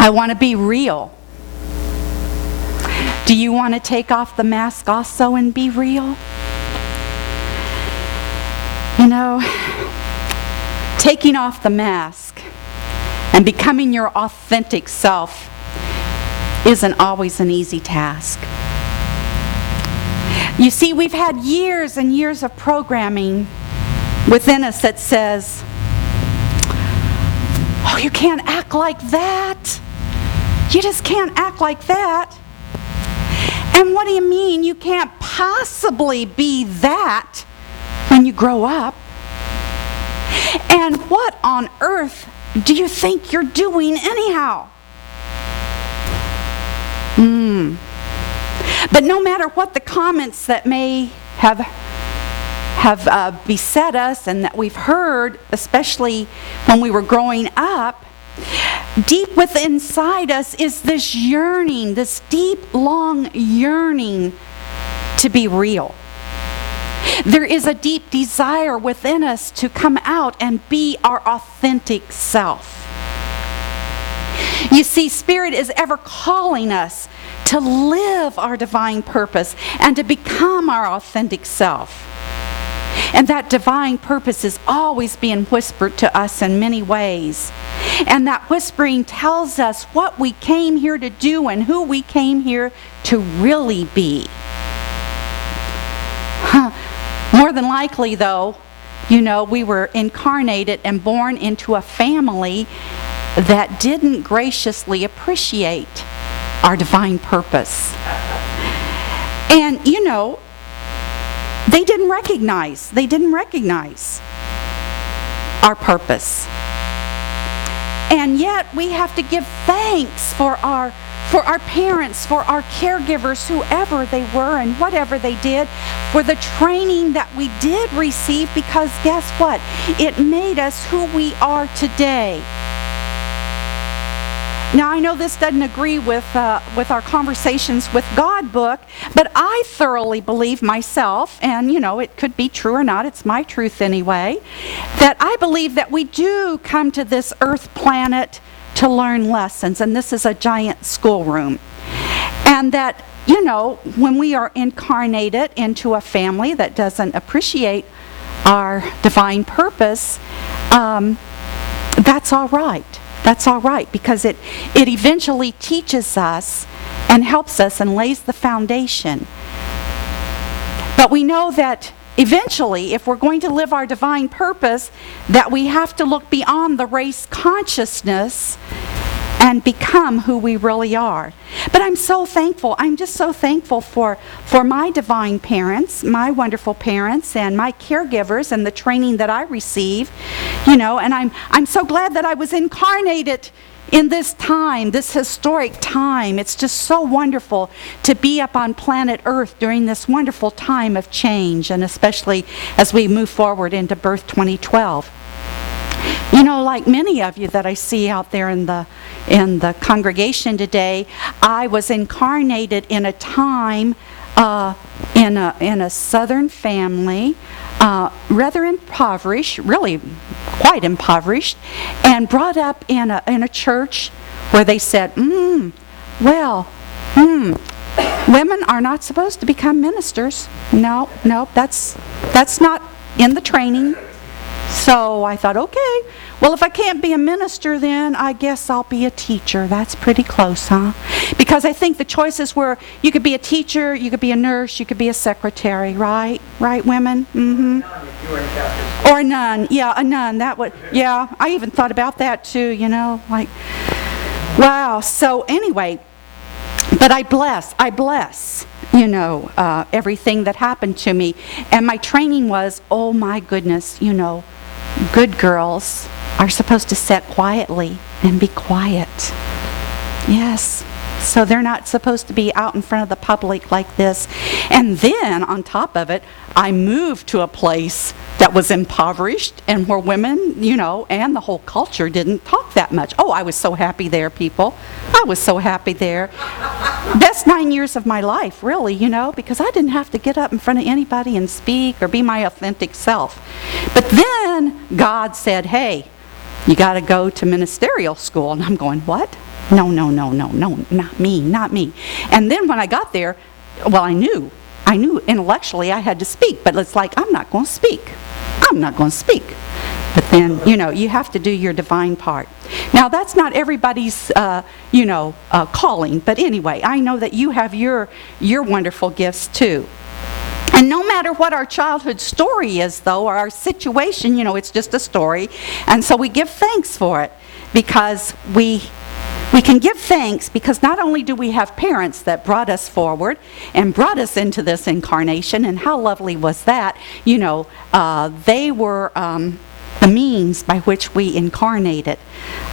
I want to be real. Do you want to take off the mask also and be real? You know, taking off the mask and becoming your authentic self isn't always an easy task. You see, we've had years and years of programming within us that says, oh, you can't act like that. You just can't act like that. And what do you mean you can't possibly be that when you grow up? And what on earth do you think you're doing anyhow? But no matter what the comments that may have beset us and that we've heard, especially when we were growing up, deep within inside us is this yearning, this deep, long yearning to be real. There is a deep desire within us to come out and be our authentic self. You see, Spirit is ever calling us to live our divine purpose and to become our authentic self. And that divine purpose is always being whispered to us in many ways. And that whispering tells us what we came here to do and who we came here to really be. More than likely, though, you know, we were incarnated and born into a family that didn't graciously appreciate our divine purpose. And, you know, they didn't recognize our purpose. And yet we have to give thanks for our parents, for our caregivers, whoever they were and whatever they did, for the training that we did receive, because guess what? It made us who we are today. Now, I know this doesn't agree with our Conversations with God book, but I thoroughly believe myself, and you know, it could be true or not, it's my truth anyway, that I believe that we do come to this earth planet to learn lessons, and this is a giant schoolroom. And that, you know, when we are incarnated into a family that doesn't appreciate our divine purpose, that's all right. That's all right, because it eventually teaches us and helps us and lays the foundation. But we know that eventually, if we're going to live our divine purpose, that we have to look beyond the race consciousness and become who we really are. But I'm so thankful. I'm just so thankful for my divine parents, my wonderful parents, and my caregivers, and the training that I received. You know, and I'm so glad that I was incarnated in this time, this historic time. It's just so wonderful to be up on planet Earth during this wonderful time of change, and especially as we move forward into Birth 2012. You know, like many of you that I see out there in the congregation today, I was incarnated in a time in a southern family, rather impoverished, really quite impoverished, and brought up in a church where they said, women are not supposed to become ministers. No, that's not in the training. So I thought, okay, well, if I can't be a minister, then I guess I'll be a teacher. That's pretty close, huh? Because I think the choices were, you could be a teacher, you could be a nurse, you could be a secretary, right? Right, women? Mm-hmm. Or a nun. Yeah, a nun. That would, yeah, I even thought about that too, you know, like, wow. So anyway, but I bless, you know, everything that happened to me. And my training was, oh my goodness, you know, good girls are supposed to sit quietly and be quiet. Yes. So they're not supposed to be out in front of the public like this. And then, on top of it, I moved to a place that was impoverished and where women, you know, and the whole culture didn't talk that much. Oh, I was so happy there, people. I was so happy there. Best 9 years of my life, really, you know, because I didn't have to get up in front of anybody and speak or be my authentic self. But then God said, hey, you got to go to ministerial school. And I'm going, what? No, no, no, no, no, not me, not me. And then when I got there, well, I knew intellectually I had to speak, but it's like, I'm not going to speak. I'm not going to speak. But then, you have to do your divine part. Now, that's not everybody's, calling. But anyway, I know that you have your wonderful gifts too. And no matter what our childhood story is, though, or our situation, it's just a story. And so we give thanks for it, because we can give thanks because not only do we have parents that brought us forward and brought us into this incarnation, and how lovely was that? They were the means by which we incarnated.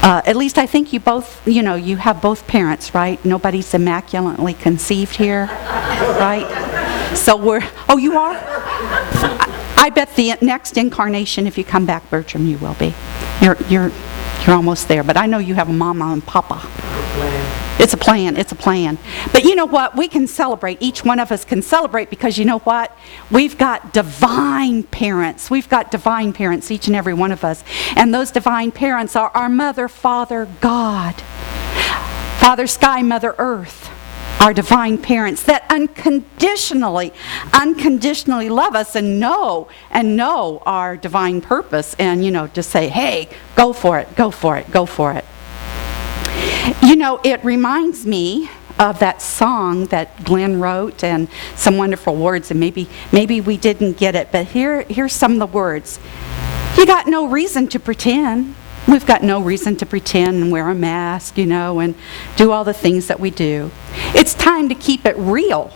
At least I think you both, you have both parents, right? Nobody's immaculately conceived here, right? So oh, you are? I bet the next incarnation, if you come back, Bertram, you will be. You're almost there, but I know you have a mama and papa. It's a plan. It's a plan. But you know what? We can celebrate. Each one of us can celebrate, because you know what? We've got divine parents. We've got divine parents, each and every one of us. And those divine parents are our Mother, Father, God. Father Sky, Mother Earth. Our divine parents that unconditionally love us and know our divine purpose, and just say, hey, go for it, go for it, go for it. It reminds me of that song that Glenn wrote, and some wonderful words, and maybe we didn't get it, but here's some of the words. You got no reason to pretend. We've got no reason to pretend and wear a mask, and do all the things that we do. It's time to keep it real.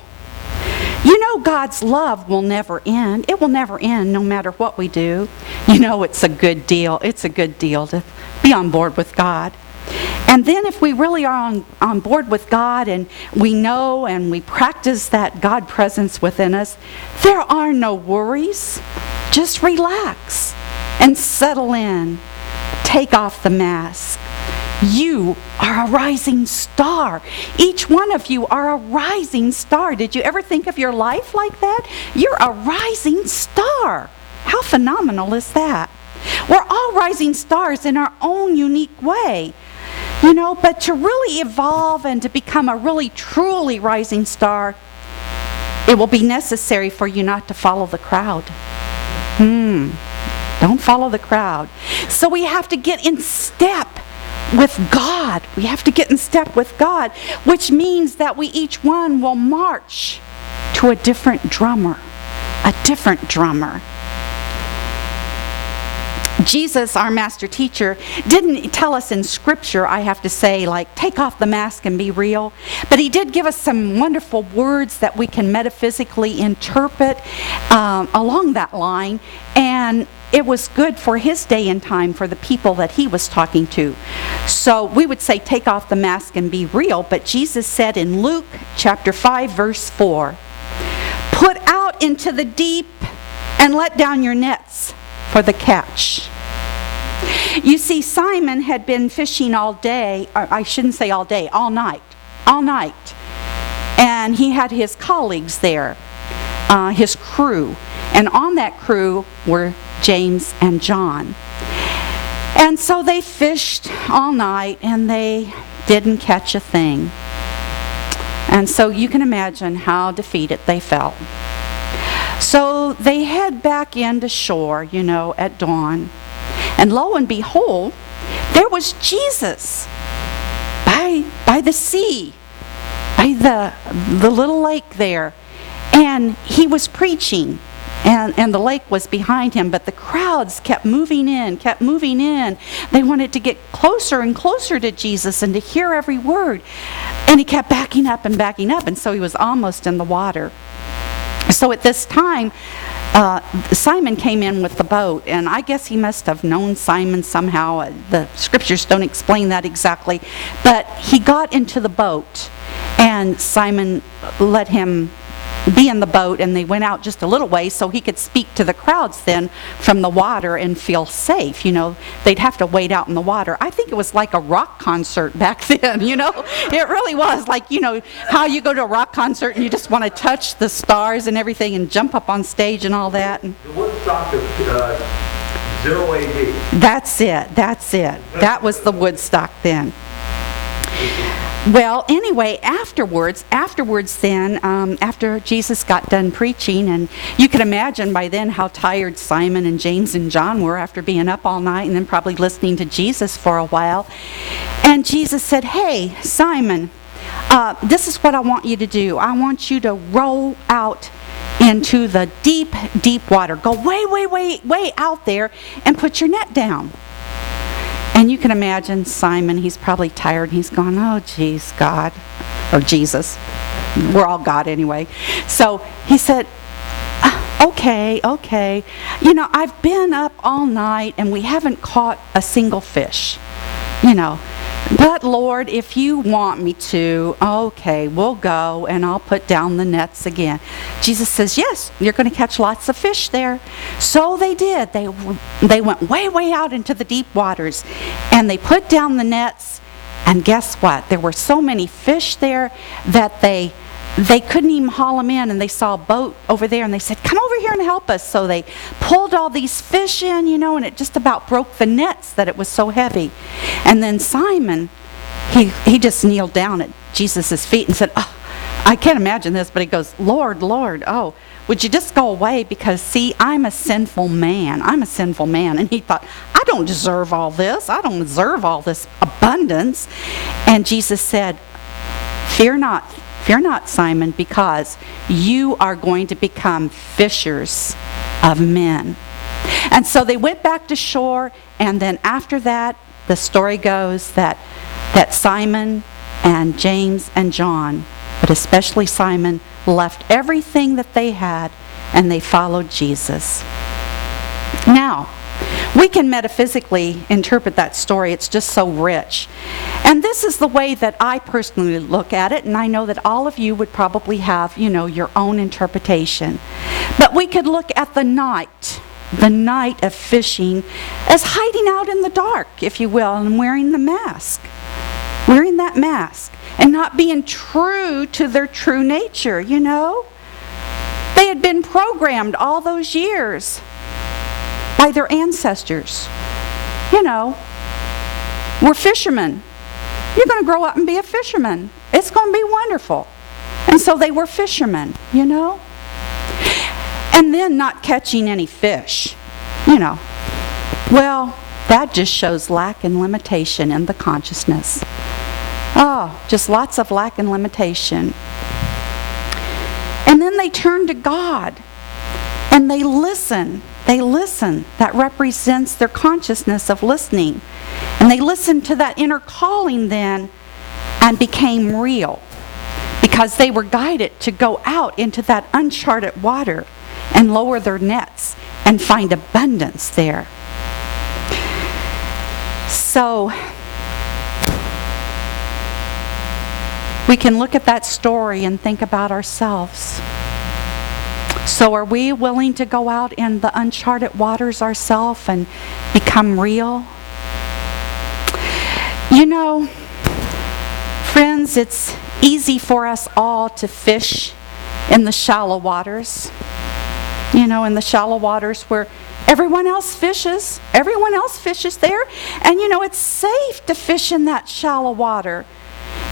God's love will never end. It will never end no matter what we do. It's a good deal. It's a good deal to be on board with God. And then if we really are on board with God, and we know and we practice that God presence within us, there are no worries. Just relax and settle in. Take off the mask. You are a rising star. Each one of you are a rising star. Did you ever think of your life like that? You're a rising star. How phenomenal is that? We're all rising stars in our own unique way. But to really evolve and to become a really, truly rising star, it will be necessary for you not to follow the crowd. Don't follow the crowd. So we have to get in step with God. We have to get in step with God, which means that we each one will march to a different drummer. A different drummer. Jesus, our master teacher, didn't tell us in Scripture, I have to say, like, take off the mask and be real. But he did give us some wonderful words that we can metaphysically interpret along that line. And it was good for his day and time, for the people that he was talking to. So we would say, take off the mask and be real. But Jesus said in Luke chapter 5, verse 4, put out into the deep and let down your nets for the catch. You see, Simon had been fishing all day, or I shouldn't say all day, all night. And he had his colleagues there, his crew. And on that crew were James and John. And so they fished all night, and they didn't catch a thing. And so you can imagine how defeated they felt. So they head back into shore, at dawn. And lo and behold, there was Jesus by the sea, by the little lake there. And he was preaching, and the lake was behind him, but the crowds kept moving in. They wanted to get closer and closer to Jesus and to hear every word. And he kept backing up, and so he was almost in the water. So at this time, Simon came in with the boat, and I guess he must have known Simon somehow. The scriptures don't explain that exactly, but he got into the boat, and Simon let him be in the boat, and they went out just a little way so he could speak to the crowds then from the water and feel safe. They'd have to wade out in the water. I think it was like a rock concert back then, It really was like, how you go to a rock concert and you just want to touch the stars and everything and jump up on stage and all that. The Woodstock of 0 AD. That's it. That was the Woodstock then. Well, anyway, afterwards then, after Jesus got done preaching, and you can imagine by then how tired Simon and James and John were after being up all night and then probably listening to Jesus for a while. And Jesus said, "Hey, Simon, this is what I want you to do. I want you to row out into the deep, deep water. Go way, way, way, way out there and put your net down." And you can imagine Simon, he's probably tired. He's going, "Oh, geez, God," or Jesus. We're all God anyway. So he said, okay. I've been up all night and we haven't caught a single fish. But Lord, if you want me to, okay, we'll go and I'll put down the nets again. Jesus says, "Yes, you're going to catch lots of fish there." So they did. They went way, way out into the deep waters and they put down the nets. And guess what? There were so many fish there that they couldn't even haul them in, and they saw a boat over there and they said, "Come over here and help us." So they pulled all these fish in, and it just about broke the nets that it was so heavy. And then Simon, he just kneeled down at Jesus' feet and said, "Oh, I can't imagine this," but he goes, Lord, oh, would you just go away? Because see, I'm a sinful man. And he thought, I don't deserve all this. I don't deserve all this abundance. And Jesus said, Fear not, Simon, because you are going to become fishers of men." And so they went back to shore, and then after that, the story goes that Simon and James and John, but especially Simon, left everything that they had, and they followed Jesus. Now, we can metaphysically interpret that story. It's just so rich. And this is the way that I personally look at it, and I know that all of you would probably have, your own interpretation. But we could look at the night of fishing, as hiding out in the dark, if you will, and wearing that mask, and not being true to their true nature, They had been programmed all those years by their ancestors. We're fishermen. You're going to grow up and be a fisherman. It's going to be wonderful. And so they were fishermen, And then not catching any fish, Well, that just shows lack and limitation in the consciousness. Oh, just lots of lack and limitation. And then they turn to God and they listen. That represents their consciousness of listening. And they listened to that inner calling then and became real, because they were guided to go out into that uncharted water and lower their nets and find abundance there. So we can look at that story and think about ourselves. So are we willing to go out in the uncharted waters ourselves and become real? Friends, it's easy for us all to fish in the shallow waters. In the shallow waters where everyone else fishes. Everyone else fishes there. And it's safe to fish in that shallow water,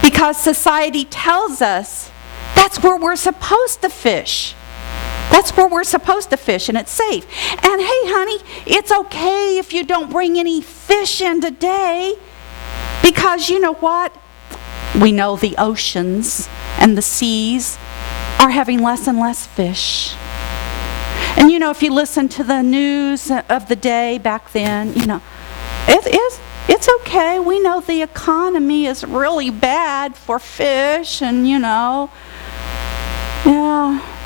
because society tells us that's where we're supposed to fish. That's where we're supposed to fish, and it's safe. And hey, honey, it's okay if you don't bring any fish in today, because you know what? We know the oceans and the seas are having less and less fish. And if you listen to the news of the day back then, it's okay. We know the economy is really bad for fish, and yeah,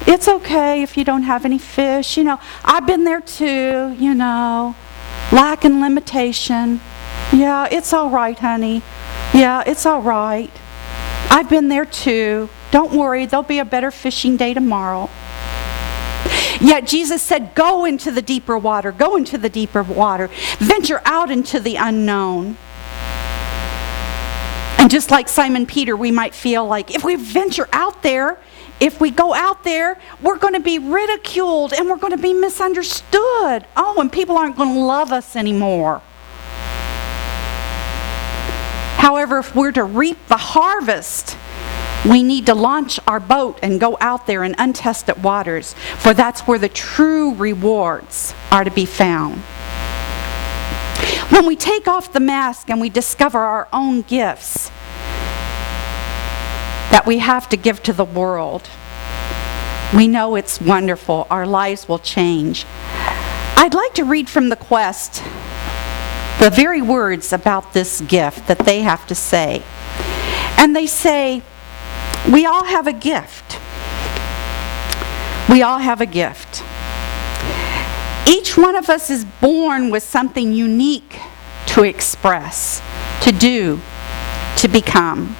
it's okay if you don't have any fish. I've been there too, lack and limitation. Yeah, it's all right, honey. Yeah, it's all right. I've been there too. Don't worry, there'll be a better fishing day tomorrow. Yet Jesus said, go into the deeper water. Go into the deeper water. Venture out into the unknown. And just like Simon Peter, we might feel like if we venture out there, if we go out there, we're going to be ridiculed and we're going to be misunderstood. Oh, and people aren't going to love us anymore. However, if we're to reap the harvest, we need to launch our boat and go out there in untested waters, for that's where the true rewards are to be found. When we take off the mask and we discover our own gifts that we have to give to the world, we know it's wonderful. Our lives will change. I'd like to read from the Quest the very words about this gift that they have to say. And they say, we all have a gift. We all have a gift. Each one of us is born with something unique to express, to do, to become.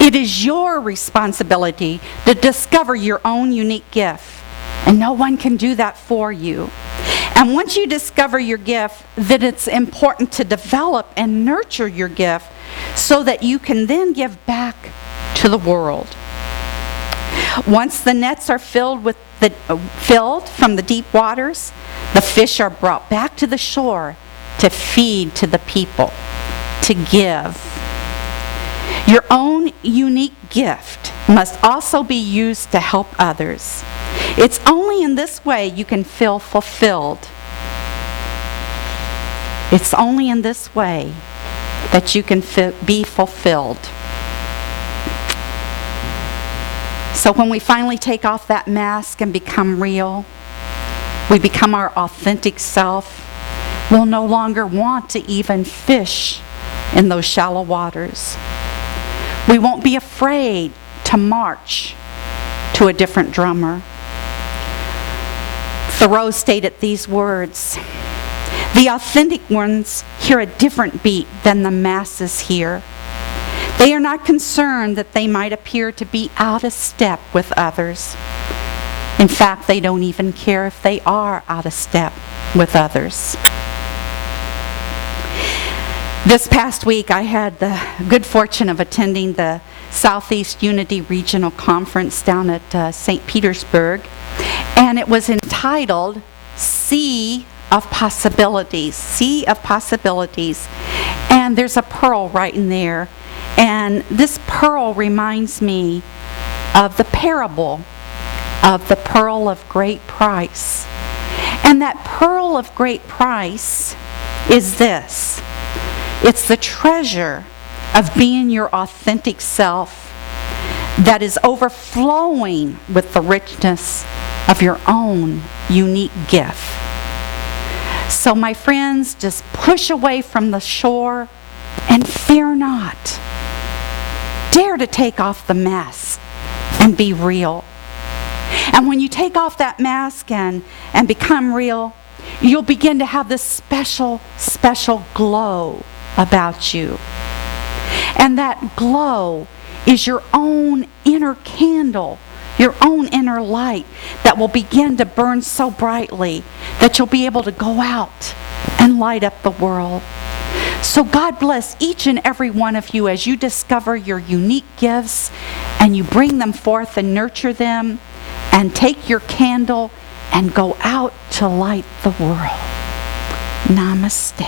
It is your responsibility to discover your own unique gift, and no one can do that for you. And once you discover your gift, then it's important to develop and nurture your gift so that you can then give back to the world. Once the nets are filled from the deep waters, the fish are brought back to the shore to feed to the people, to give. Your own unique gift must also be used to help others. It's only in this way you can feel fulfilled. It's only in this way that you can be fulfilled. So when we finally take off that mask and become real, we become our authentic self, we'll no longer want to even fish in those shallow waters. We won't be afraid to march to a different drummer. Thoreau stated these words, "The authentic ones hear a different beat than the masses hear. They are not concerned that they might appear to be out of step with others. In fact, they don't even care if they are out of step with others." This past week, I had the good fortune of attending the Southeast Unity Regional Conference down at St. Petersburg, and it was entitled Sea of Possibilities. Sea of Possibilities. And there's a pearl right in there. And this pearl reminds me of the parable of the pearl of great price. And that pearl of great price is this. It's the treasure of being your authentic self that is overflowing with the richness of your own unique gift. So my friends, just push away from the shore and fear not. Dare to take off the mask and be real. And when you take off that mask and become real, you'll begin to have this special, special glow about you. And that glow is your own inner candle, your own inner light that will begin to burn so brightly that you'll be able to go out and light up the world. So God bless each and every one of you as you discover your unique gifts and you bring them forth and nurture them and take your candle and go out to light the world. Namaste.